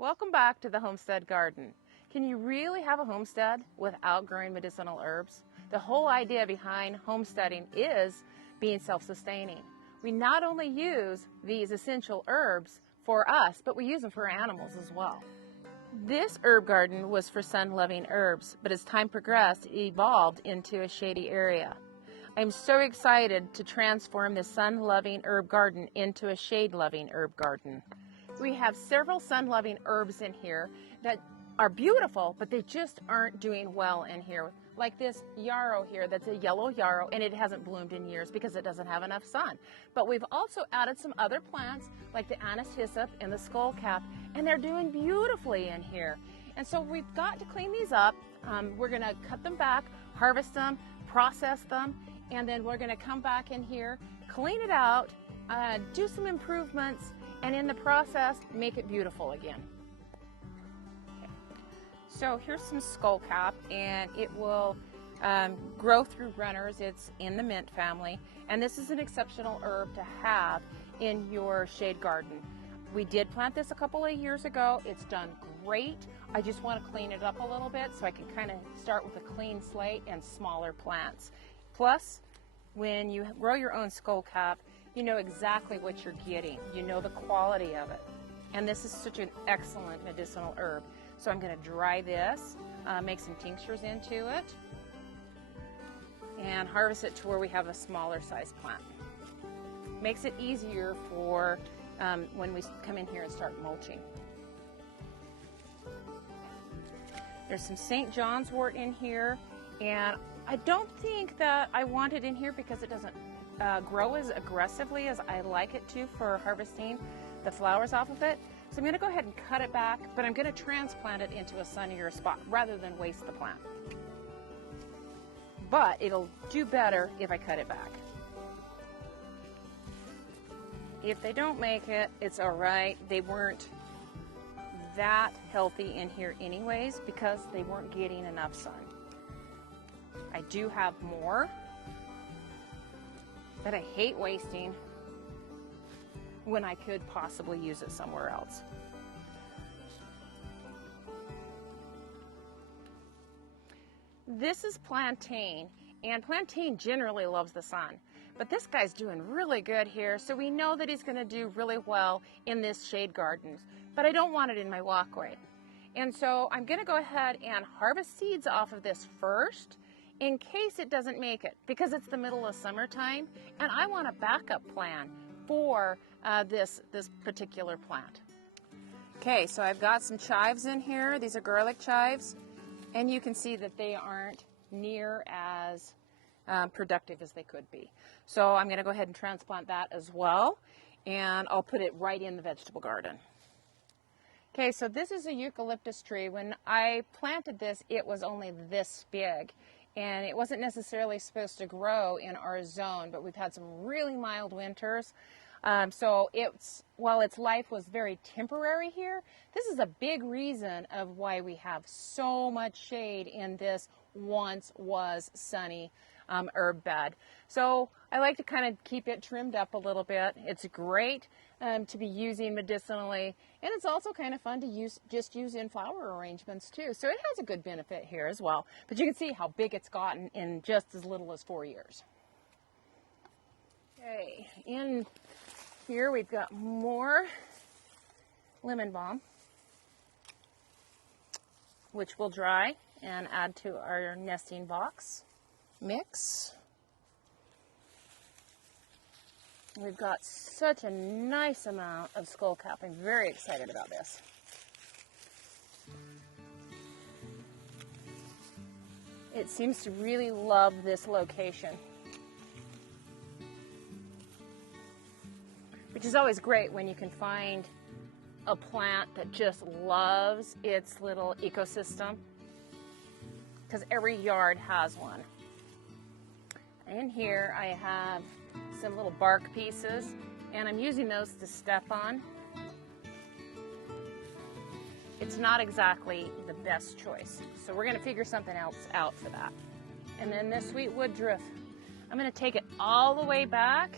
Welcome back to the homestead garden. Can you really have a homestead without growing medicinal herbs? The whole idea behind homesteading is being self-sustaining. We not only use these essential herbs for us, but we use them for animals as well. This herb garden was for sun-loving herbs, but as time progressed, it evolved into a shady area. I'm so excited to transform this sun-loving herb garden into a shade-loving herb garden. We have several sun-loving herbs in here that are beautiful, but they just aren't doing well in here. Like this yarrow here, that's a yellow yarrow, and it hasn't bloomed in years because it doesn't have enough sun. But we've also added some other plants like the anise hyssop and the skullcap, and they're doing beautifully in here. And so we've got to clean these up. We're gonna cut them back, harvest them, process them, and then we're gonna come back in here, clean it out, do some improvements, and in the process, make it beautiful again. Okay. So here's some skullcap, and it will grow through runners. It's in the mint family, and this is an exceptional herb to have in your shade garden. We did plant this a couple of years ago. It's done great. I just want to clean it up a little bit so I can kind of start with a clean slate and smaller plants. Plus, when you grow your own skullcap, you know exactly what you're getting. You know the quality of it. And this is such an excellent medicinal herb. So I'm going to dry this, make some tinctures into it, and harvest it to where we have a smaller size plant. Makes it easier for when we come in here and start mulching. There's some St. John's wort in here, and I don't think that I want it in here because it doesn't grow as aggressively as I like it to for harvesting the flowers off of it. So I'm going to go ahead and cut it back, but I'm going to transplant it into a sunnier spot rather than waste the plant. But it'll do better if I cut it back. If they don't make it, it's all right. They weren't that healthy in here anyways because they weren't getting enough sun. I do have more that I hate wasting when I could possibly use it somewhere else. This is plantain, and plantain generally loves the sun, but this guy's doing really good here, so we know that he's going to do really well in this shade garden, but I don't want it in my walkway. And so I'm going to go ahead and harvest seeds off of this first, in case it doesn't make it, because it's the middle of summertime, and I want a backup plan for this particular plant. Okay, so I've got some chives in here. These are garlic chives, and you can see that they aren't near as productive as they could be. So I'm going to go ahead and transplant that as well, and I'll put it right in the vegetable garden. Okay, so this is a eucalyptus tree. When I planted this, it was only this big. And it wasn't necessarily supposed to grow in our zone, but we've had some really mild winters. So while its life was very temporary here, this is a big reason of why we have so much shade in this once was sunny herb bed. So I like to kind of keep it trimmed up a little bit. It's great to be using medicinally, and it's also kind of fun to just use in flower arrangements too. So it has a good benefit here as well. But you can see how big it's gotten in just as little as 4 years. Okay, in here we've got more lemon balm, which we'll dry and add to our nesting box mix. We've got such a nice amount of skullcap. I'm very excited about this. It seems to really love this location, which is always great when you can find a plant that just loves its little ecosystem, because every yard has one. In here I have some little bark pieces, and I'm using those to step on. It's not exactly the best choice, so we're going to figure something else out for that. And then this sweet woodruff, I'm going to take it all the way back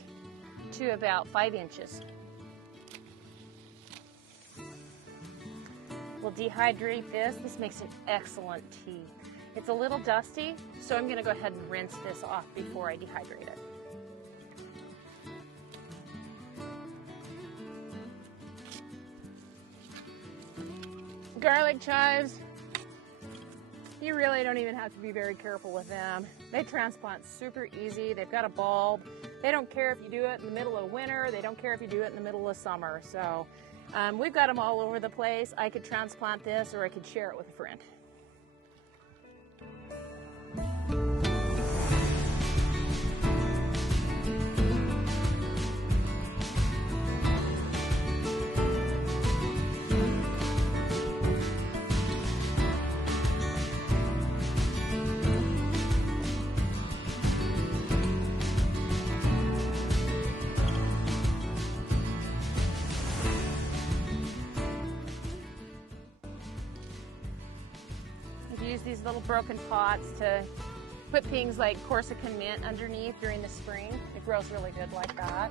to about 5 inches. We'll dehydrate this. This makes an excellent tea. It's a little dusty, so I'm gonna go ahead and rinse this off before I dehydrate it. Garlic chives, you really don't even have to be very careful with them. They transplant super easy. They've got a bulb. They don't care if you do it in the middle of winter. They don't care if you do it in the middle of summer. So we've got them all over the place. I could transplant this, or I could share it with a friend. Use these little broken pots to put things like Corsican mint underneath during the spring. It grows really good like that.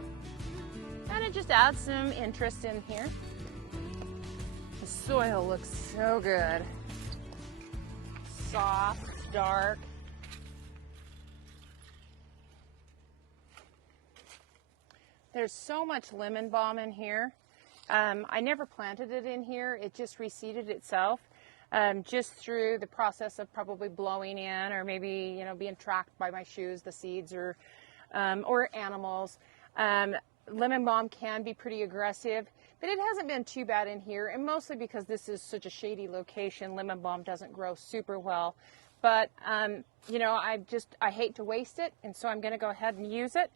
And it just adds some interest in here. The soil looks so good. Soft, dark. There's so much lemon balm in here. I never planted it in here. It just reseeded itself. Just through the process of probably blowing in, or maybe, you know, being tracked by my shoes, the seeds, or animals. Lemon balm can be pretty aggressive, but it hasn't been too bad in here, and mostly because this is such a shady location, lemon balm doesn't grow super well. But, you know, I hate to waste it, and so I'm going to go ahead and use it.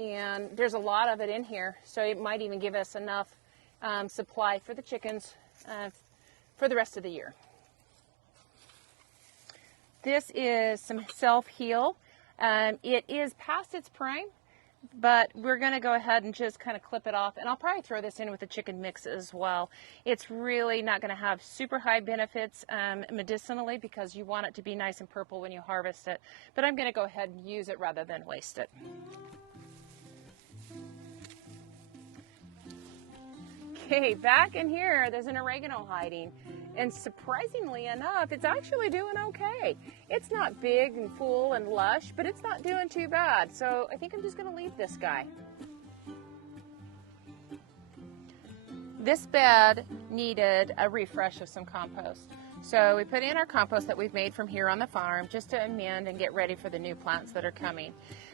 And there's a lot of it in here, so it might even give us enough supply for the chickens for the rest of the year. This is some self-heal. It is past its prime, but we're going to go ahead and just kind of clip it off, and I'll probably throw this in with the chicken mix as well. It's really not going to have super high benefits medicinally, because you want it to be nice and purple when you harvest it, but I'm going to go ahead and use it rather than waste it. Okay, back in here, there's an oregano hiding. And surprisingly enough, it's actually doing okay. It's not big and full and lush, but it's not doing too bad. So I think I'm just gonna leave this guy. This bed needed a refresh of some compost. So we put in our compost that we've made from here on the farm just to amend and get ready for the new plants that are coming.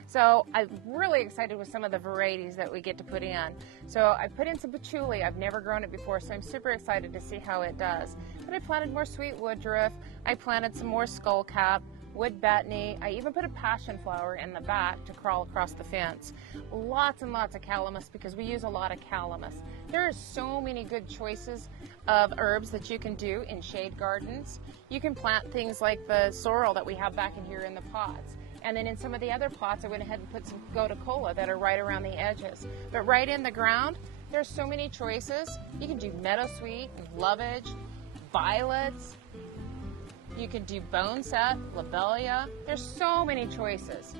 So I'm really excited with some of the varieties that we get to put in. So I put in some patchouli. I've never grown it before, so I'm super excited to see how it does. But I planted more sweet woodruff. I planted some more skullcap, wood betony. I even put a passion flower in the back to crawl across the fence. Lots and lots of calamus, because we use a lot of calamus. There are so many good choices of herbs that you can do in shade gardens. You can plant things like the sorrel that we have back in here in the pots. And then in some of the other pots, I went ahead and put some goticola that are right around the edges. But right in the ground, there's so many choices. You can do meadowsweet, lovage, violets. You can do boneset, lobelia. There's so many choices.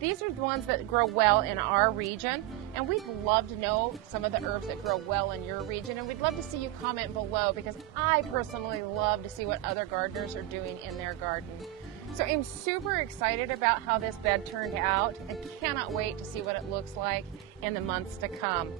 These are the ones that grow well in our region, and we'd love to know some of the herbs that grow well in your region, and we'd love to see you comment below, because I personally love to see what other gardeners are doing in their garden. So I'm super excited about how this bed turned out, and cannot wait to see what it looks like in the months to come.